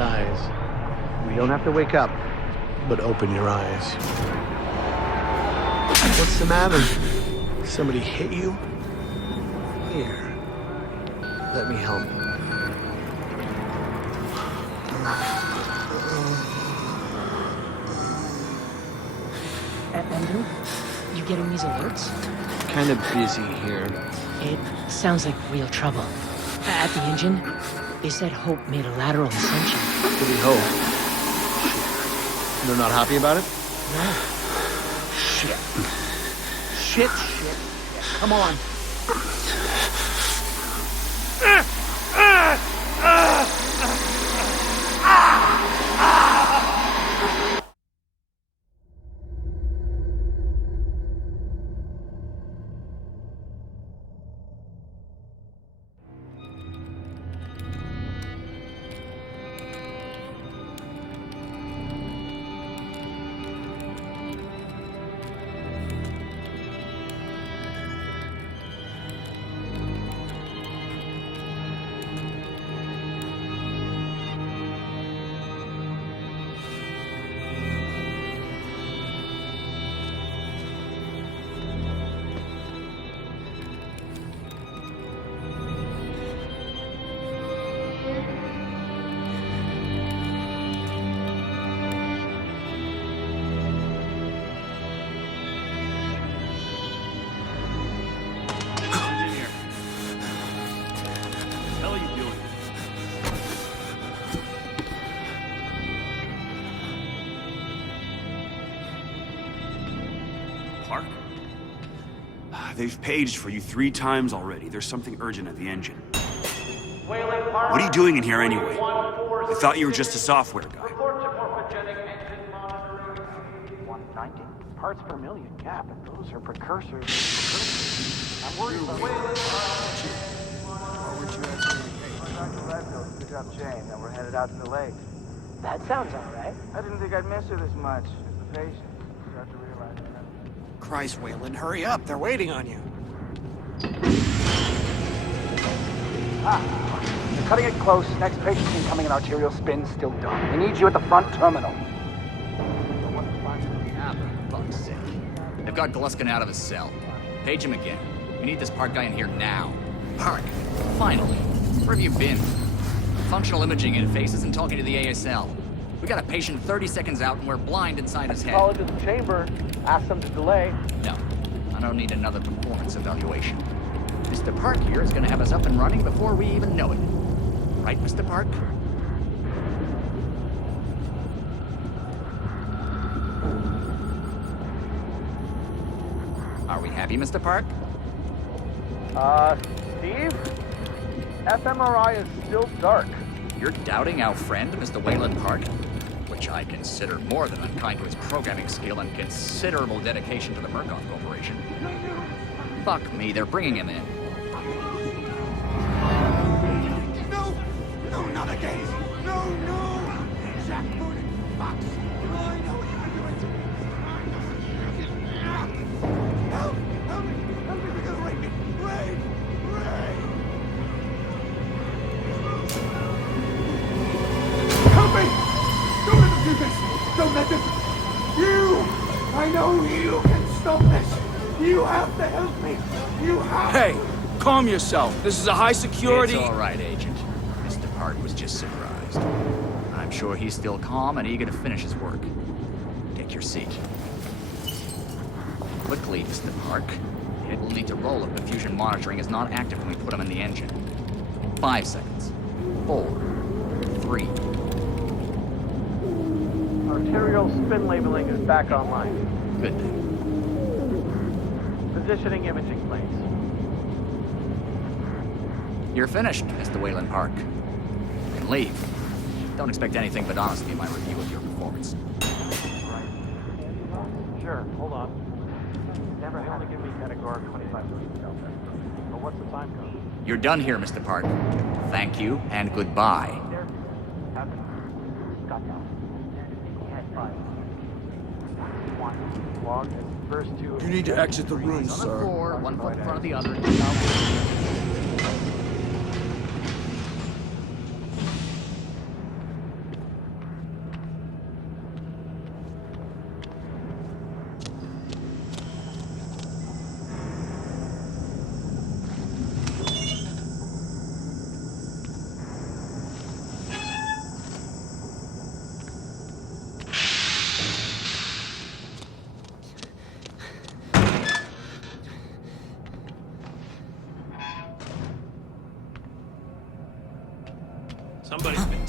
size. We don't have to wake up, but open your eyes. What's the matter? Somebody hit you? Here. Let me help. Andrew, you getting these alerts? Kind of busy here. It sounds like real trouble. At the engine, they said Hope made a lateral ascension. What do we hope? Shit. They're not happy about it? No. Shit. Shit. Come on. Park? They've paged for you 3 times already. There's something urgent at the engine. What are you doing in here anyway? I thought you were just a software guy. 190 parts per million, yeah, but those are precursors. I'm worried about Dr. Redfield picked up Jane, and we're headed out to the lake. That sounds all right. I didn't think I'd miss her this much. As the patient, start to realize that. Christ, Wayland, hurry up. They're waiting on you. You're cutting it close. Next patient's incoming and arterial spin still done. We need you at the front terminal. Ah, for fuck's sake. They've got Gluskin out of his cell. Page him again. We need this Park guy in here now. Park, finally. Where have you been? Functional imaging interface isn't talking to the ASL. We got a patient 30 seconds out and we're blind inside his head. Call into the chamber. Ask them to delay. No, I don't need another performance evaluation. Mr. Park here is gonna have us up and running before we even know it. Right, Mr. Park? Are we happy, Mr. Park? Steve? fMRI is still dark. You're doubting our friend, Mr. Wayland Park? Which I consider more than unkind to his programming skill and considerable dedication to the Murkoff Corporation. Fuck me, they're bringing him in. No! No, not again! No, no! Jack Booted, Fox! I know what you're doing to me! Help! Help me! Help me because Ray! Help me! Don't let them do this! Don't let them... You! I know you can stop this! You have to help me! You have... Hey, calm yourself. This is a high security... It's all right, Agent. Mr. Park was just surprised. I'm sure he's still calm and eager to finish his work. Take your seat. Quickly, Mr. Park. It will need to roll if the fusion monitoring is not active when we put him in the engine. 5 seconds. 4, 3. Arterial spin labeling is back online. Good day. Positioning imaging plates. You're finished, Mr. Wayland Park. You can leave. Don't expect anything but honesty in my review of your performance. Sure, hold on. Never had to give me categoric 25% delta. But what's the time code? You're done here, Mr. Park. Thank you and goodbye. There. Happened. Got down. Head 5. 1. Log and first 2. You need to exit the room, On the sir. floor, 1 foot in front of the other.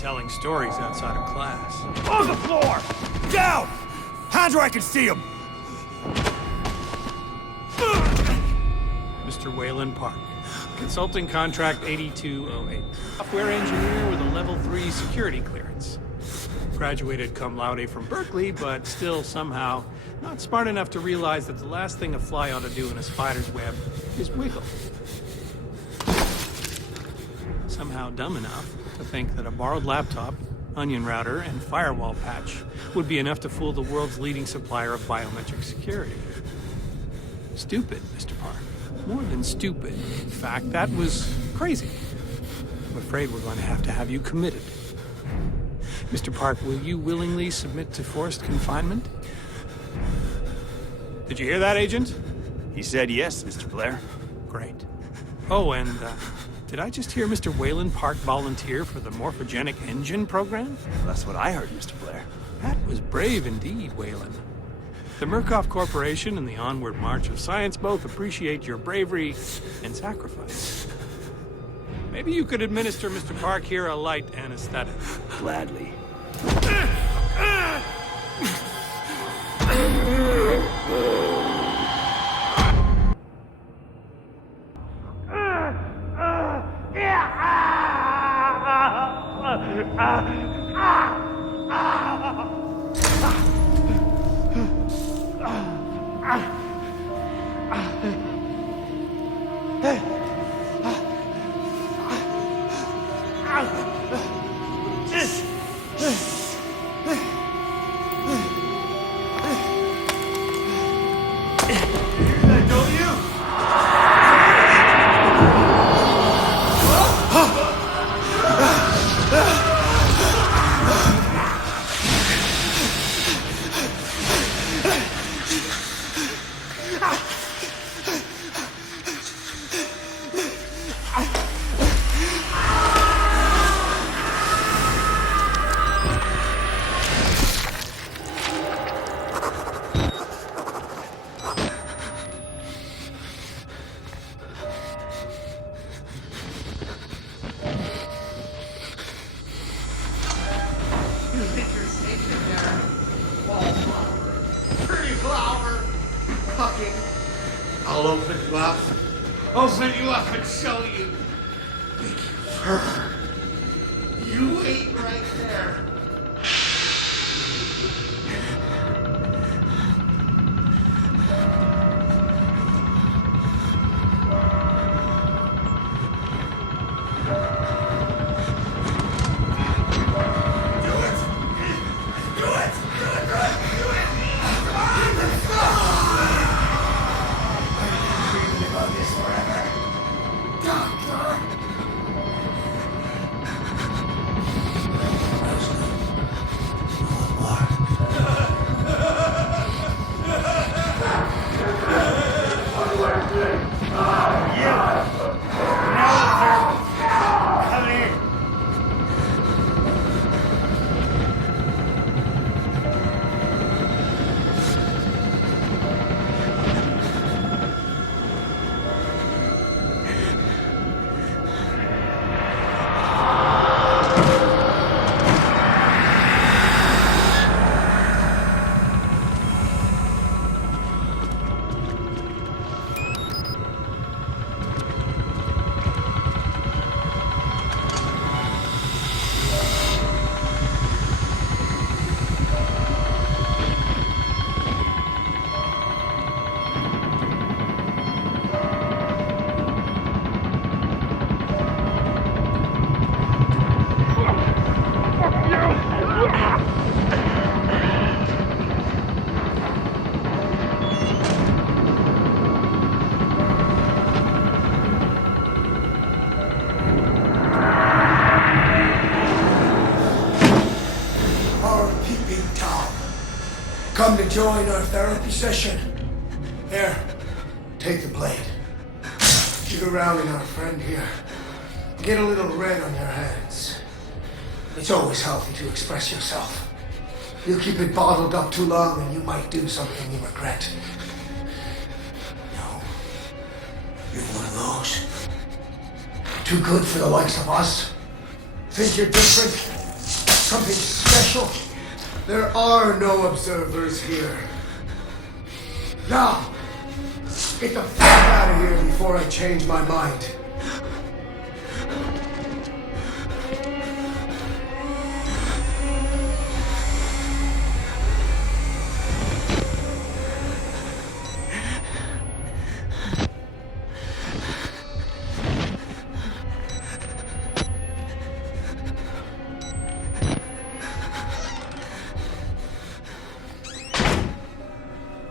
telling stories outside of class. On the floor! Down! Hands where I can see him! Mr. Wayland Park. Consulting contract 8208. Software engineer with a level 3 security clearance. Graduated cum laude from Berkeley, but still somehow not smart enough to realize that the last thing a fly ought to do in a spider's web is wiggle. Somehow dumb enough to think that a borrowed laptop, onion router, and firewall patch would be enough to fool the world's leading supplier of biometric security. Stupid, Mr. Park. More than stupid. In fact, that was crazy. I'm afraid we're going to have you committed. Mr. Park, will you willingly submit to forced confinement? Did you hear that, Agent? He said yes, Mr. Blair. Great. Oh, and did I just hear Mr. Wayland Park volunteer for the Morphogenic Engine program? Well, that's what I heard, Mr. Blair. That was brave indeed, Wayland. The Murkoff Corporation and the Onward March of Science both appreciate your bravery and sacrifice. Maybe you could administer Mr. Park here a light anesthetic. Gladly. I'll open you up. Open you up and show you. Make you fur. You wait right there. Come to join our therapy session. Here, take the blade. Jig around in our friend here. Get a little red on your hands. It's always healthy to express yourself. You keep it bottled up too long and you might do something you regret. No. You're one of those. Too good for the likes of us. Think you're different? Something special? There are no observers here. Now, get the fuck out of here before I change my mind.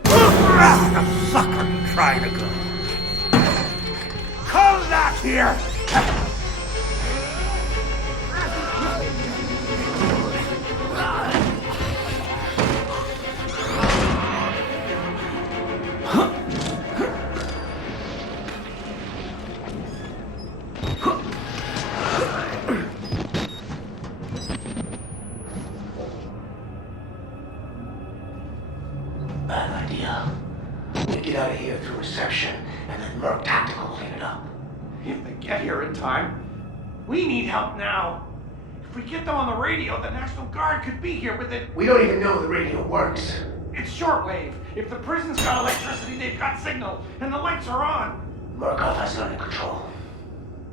Where the fuck are you trying to go? Come back here! Bad idea. We get out of here through reception, and then Merc Tactical will clean it up. If they get here in time. We need help now. If we get them on the radio, the National Guard could be here with it. We don't even know the radio works. It's shortwave. If the prison's got electricity, they've got signal, and the lights are on. Murkoff has it under control.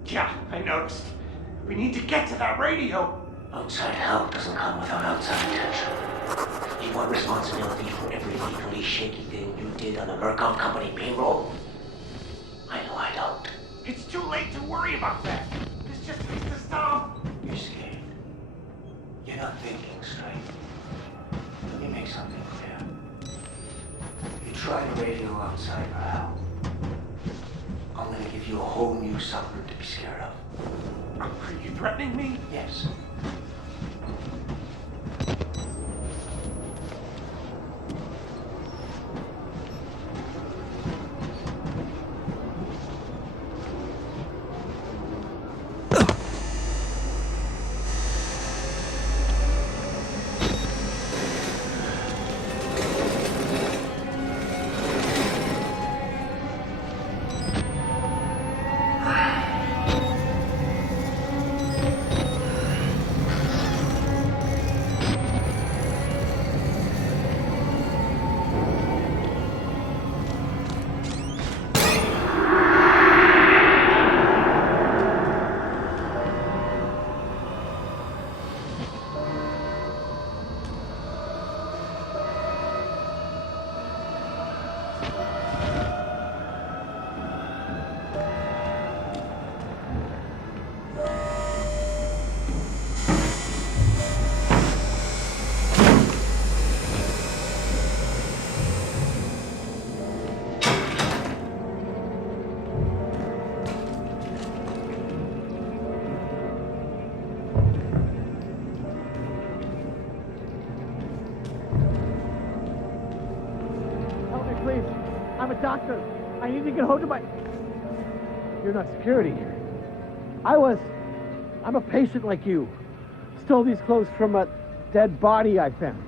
Yeah, I noticed. We need to get to that radio. Outside help doesn't come without outside attention. You want responsibility for every legally shaky thing you did on the Murkoff Company payroll? I know I don't. It's too late to worry about that. This just needs to stop. You're scared. You're not thinking straight. Let me make something clear. You try the radio outside for help. I'm gonna give you a whole new something to be scared of. Are you threatening me? Yes. Please, I'm a doctor. I need to get home to my... You're not security. I'm a patient like you. Stole these clothes from a dead body I found.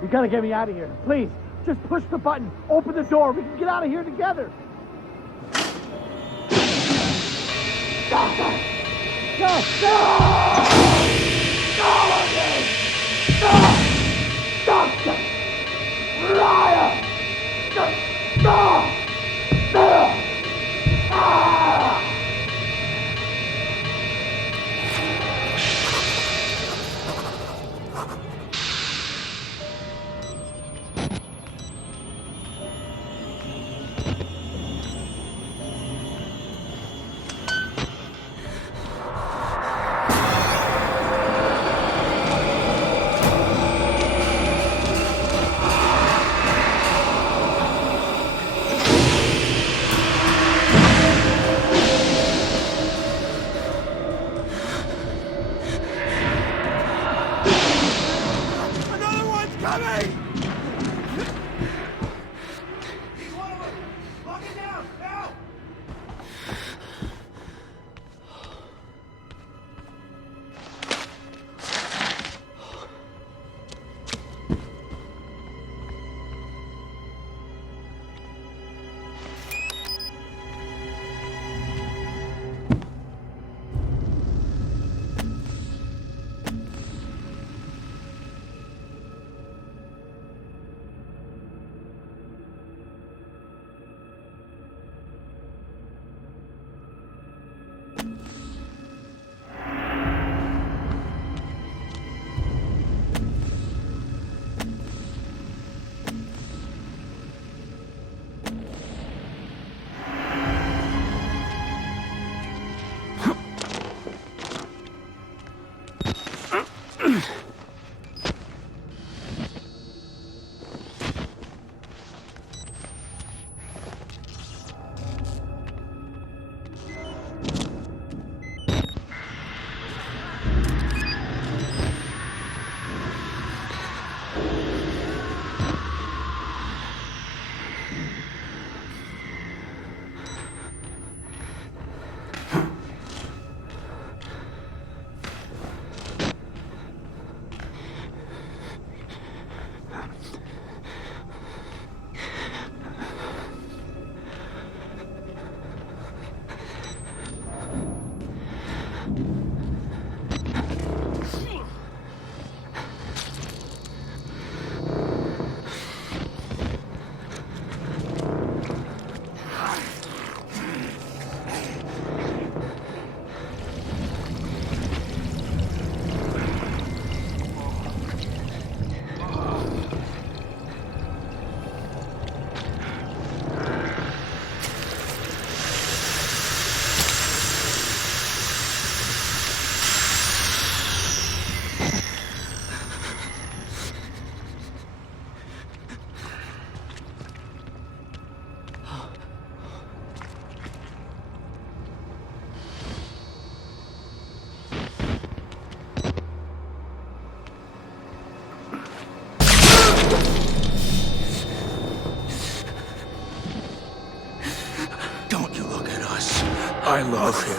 You gotta get me out of here. Please, just push the button. Open the door. We can get out of here together. Doctor! No! No! Doctor! Liar! No! I love him.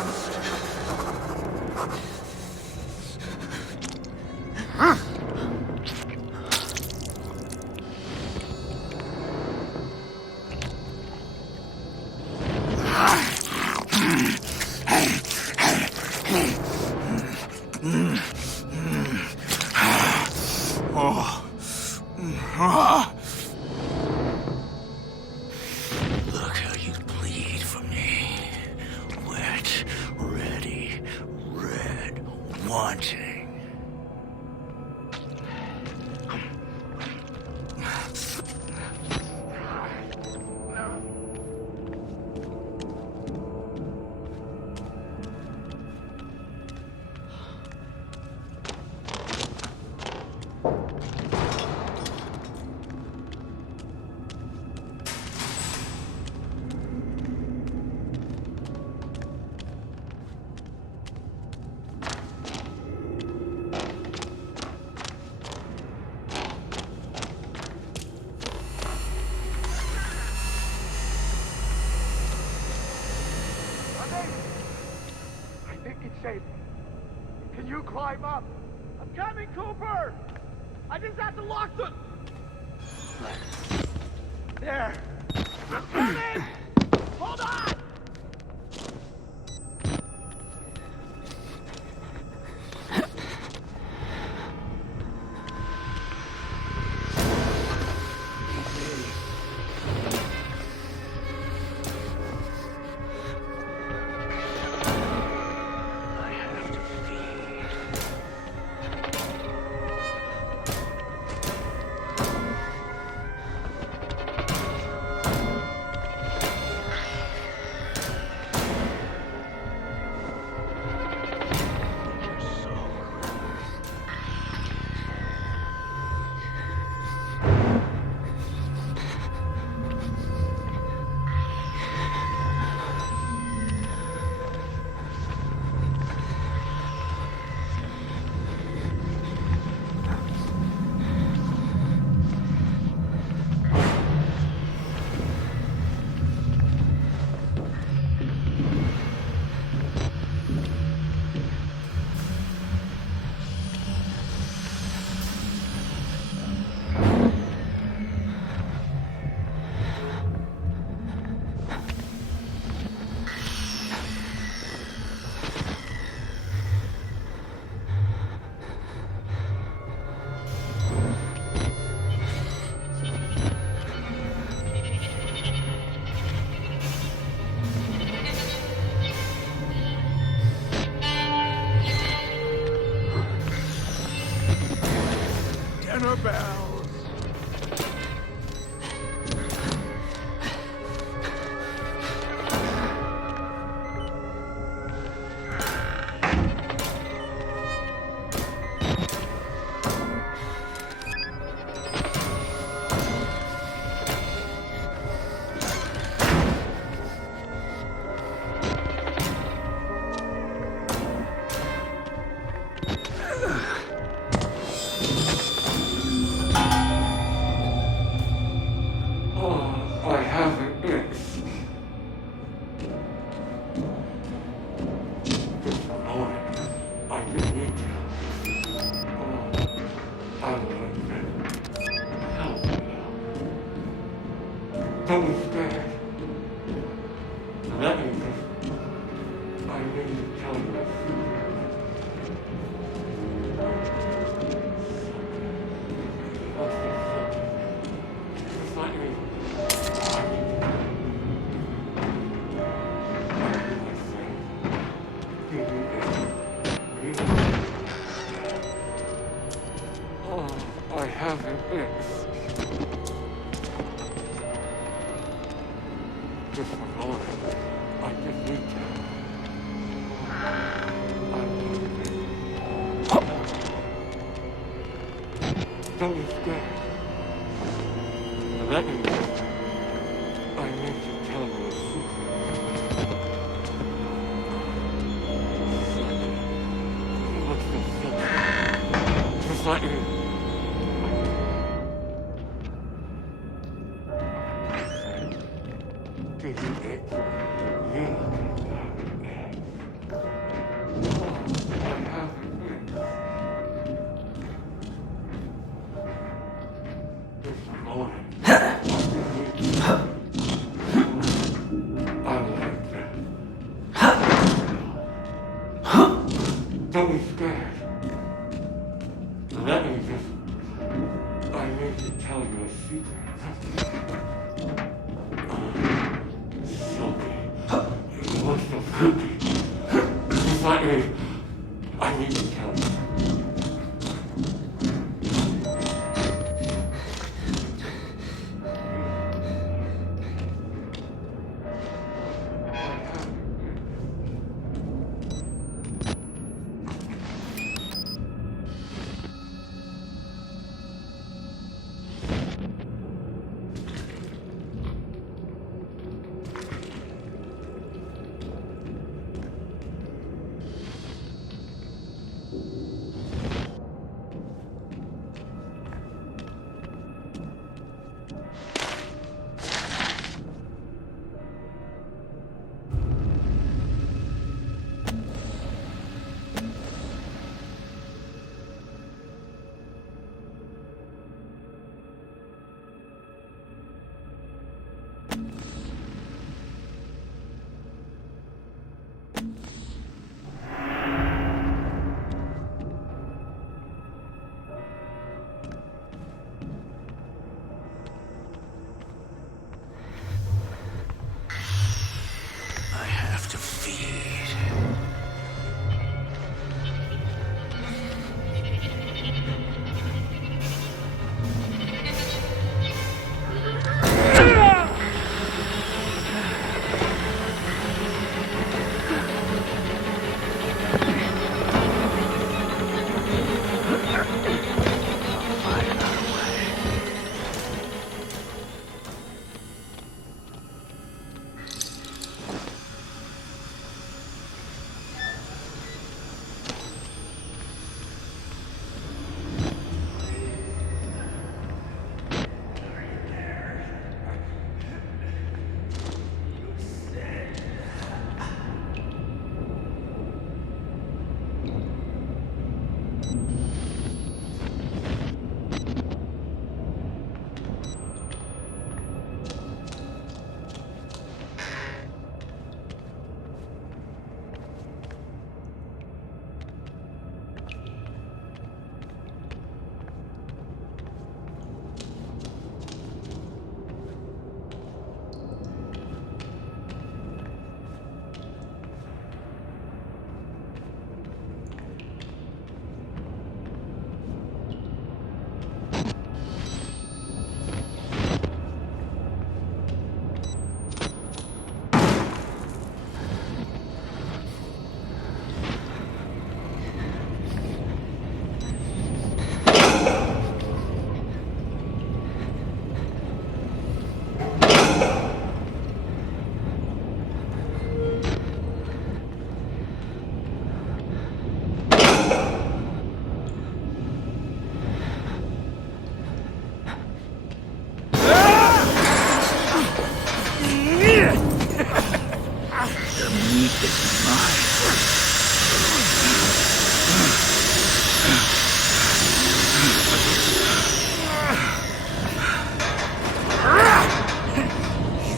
Look how you bleed for me. Wet, ready, red, wanting. I think it's safe. Can you climb up? I'm coming, Cooper! I just have to lock the... There! Come in! Hold on! Dinner bells. I haven't been. This morning, I didn't need you. I would have been. Help me now. Don't stay. Let me be. I need to tell you a secret. Just let me. I haven't been. Just a moment. I just need to. Don't be scared. Let me know. I need to tell you a secret. What's the secret? Just let me. Did you get me? Don't be scared. Let me just... I need to tell you a secret. Sylvie, you look so happy. Just let me... I need to tell you. I have to feed.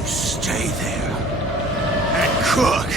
Stay there and cook.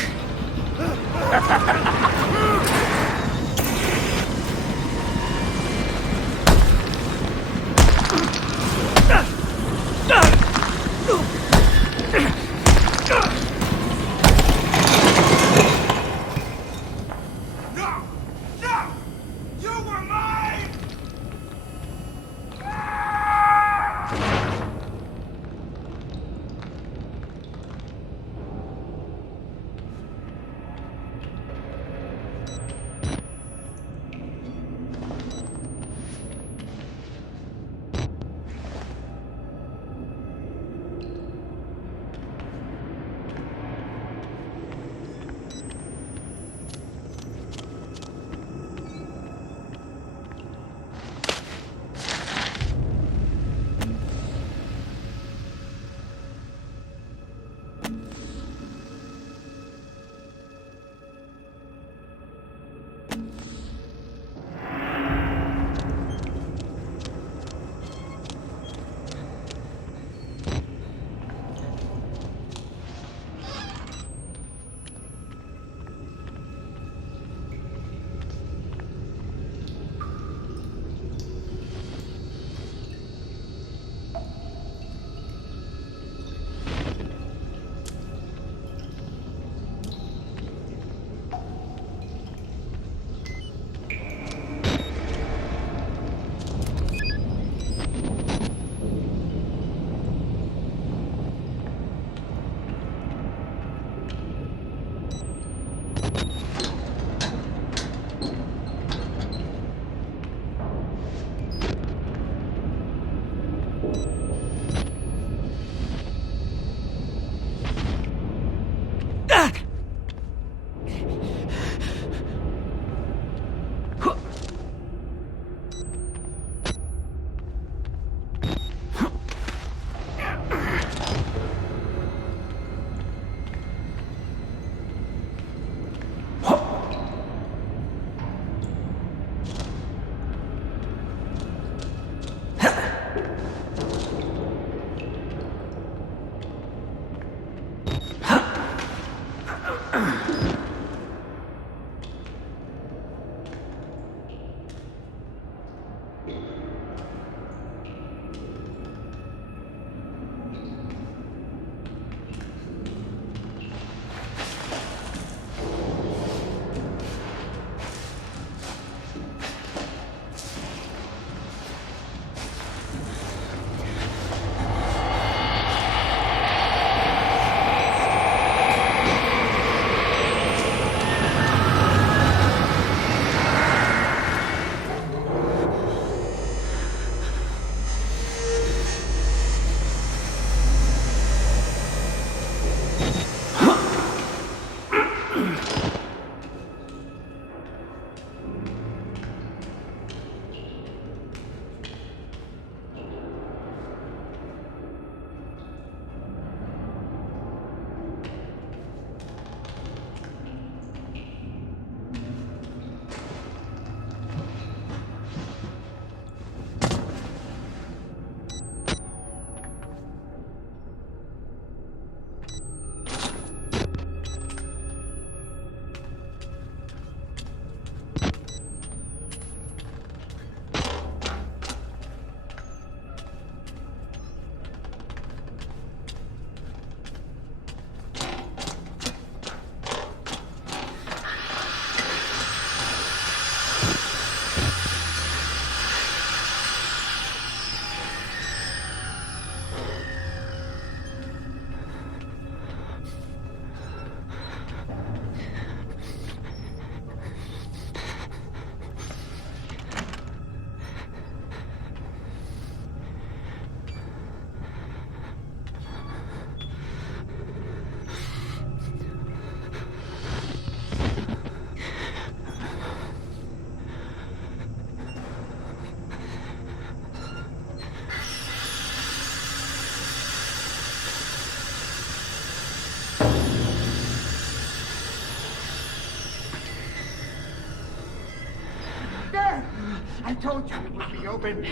I told you it would be open.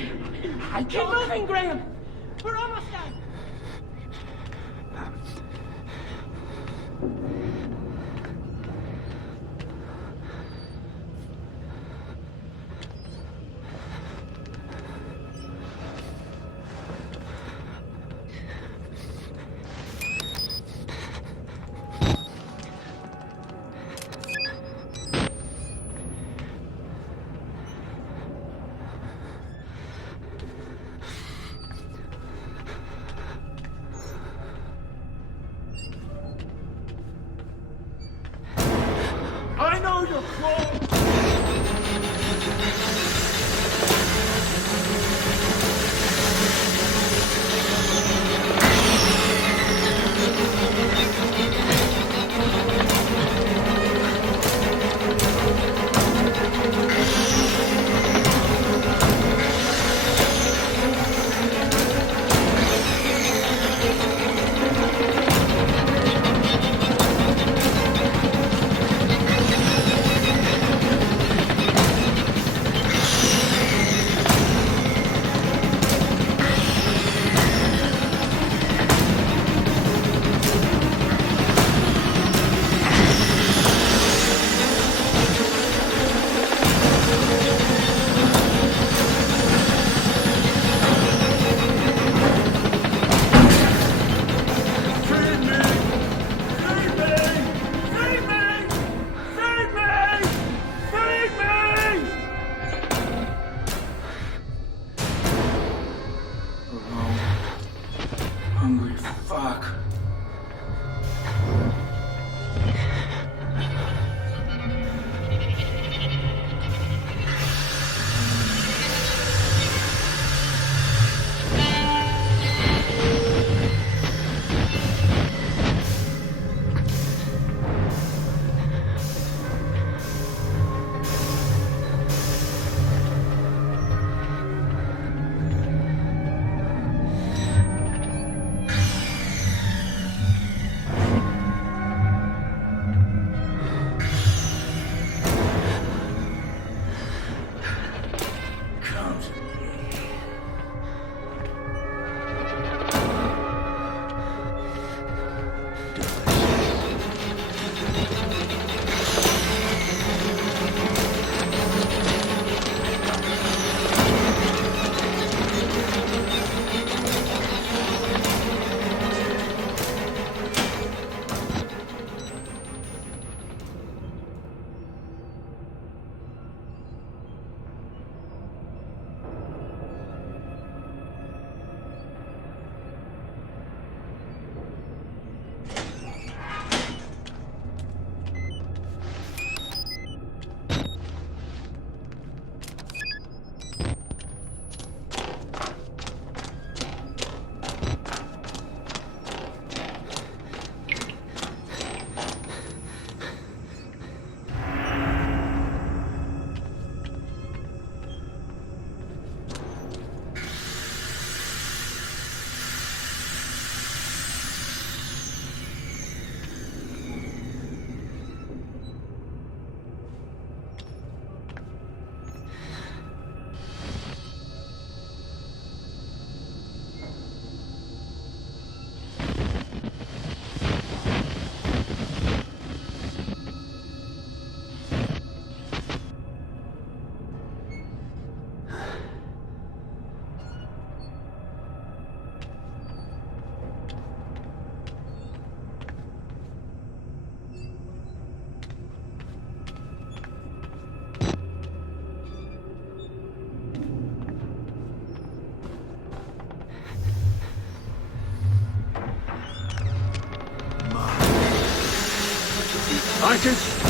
Keep moving, Graham! We're almost done! I know you're close! Hungry fuck. Conscience?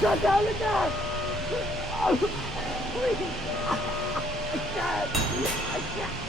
Shut down the gas! Please! I can't! I can't!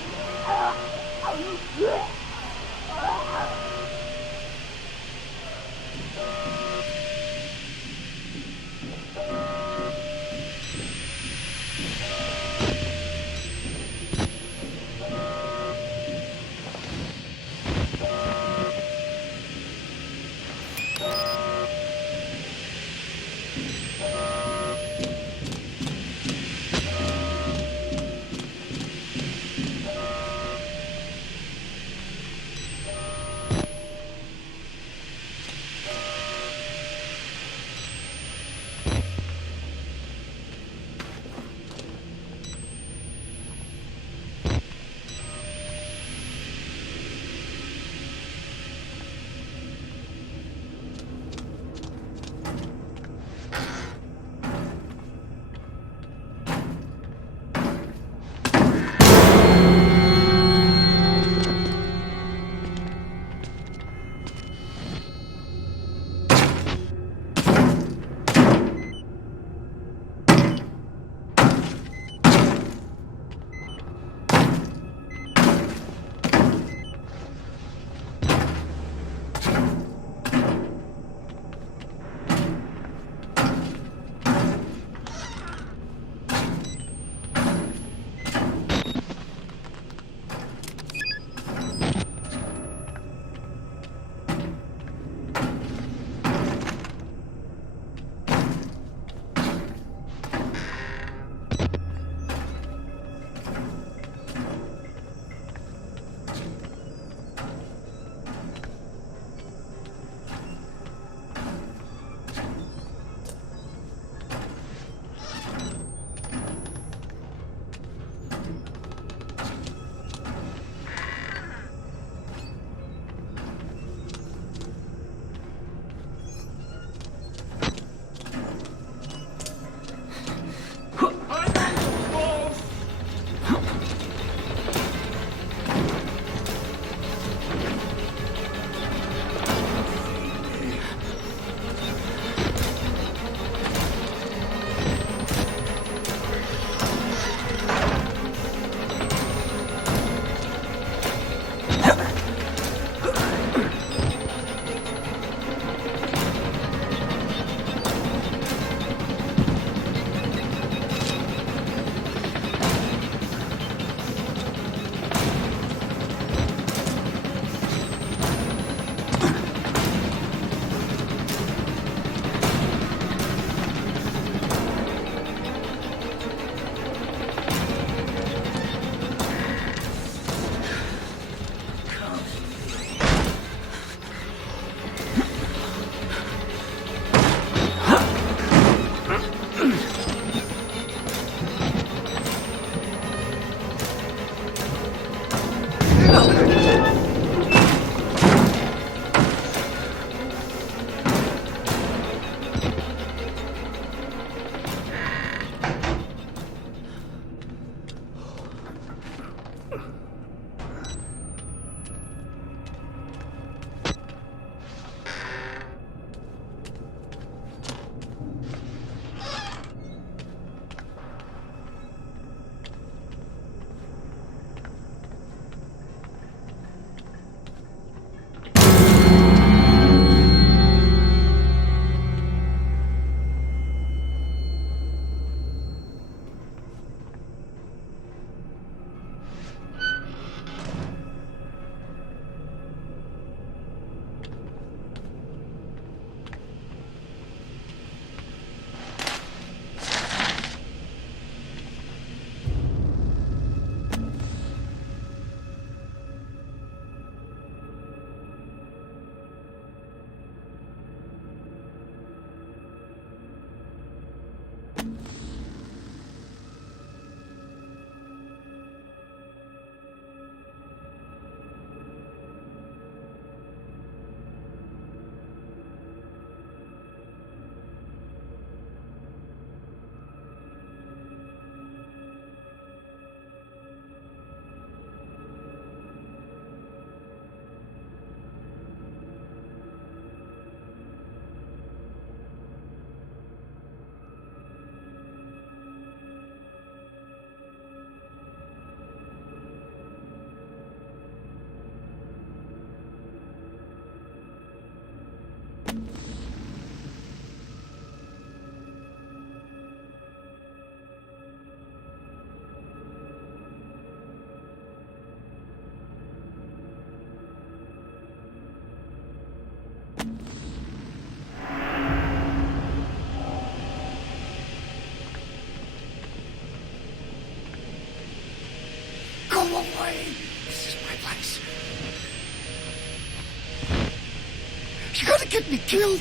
get me killed?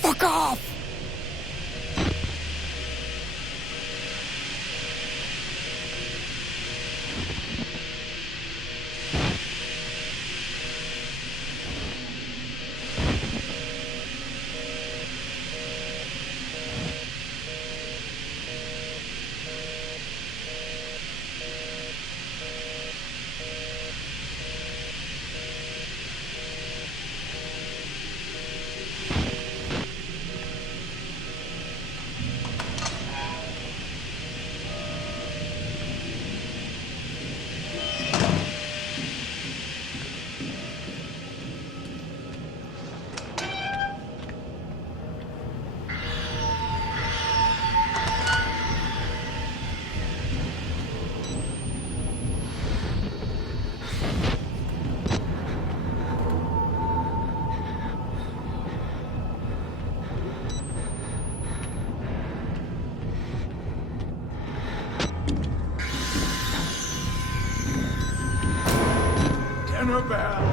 Fuck off! Annabelle!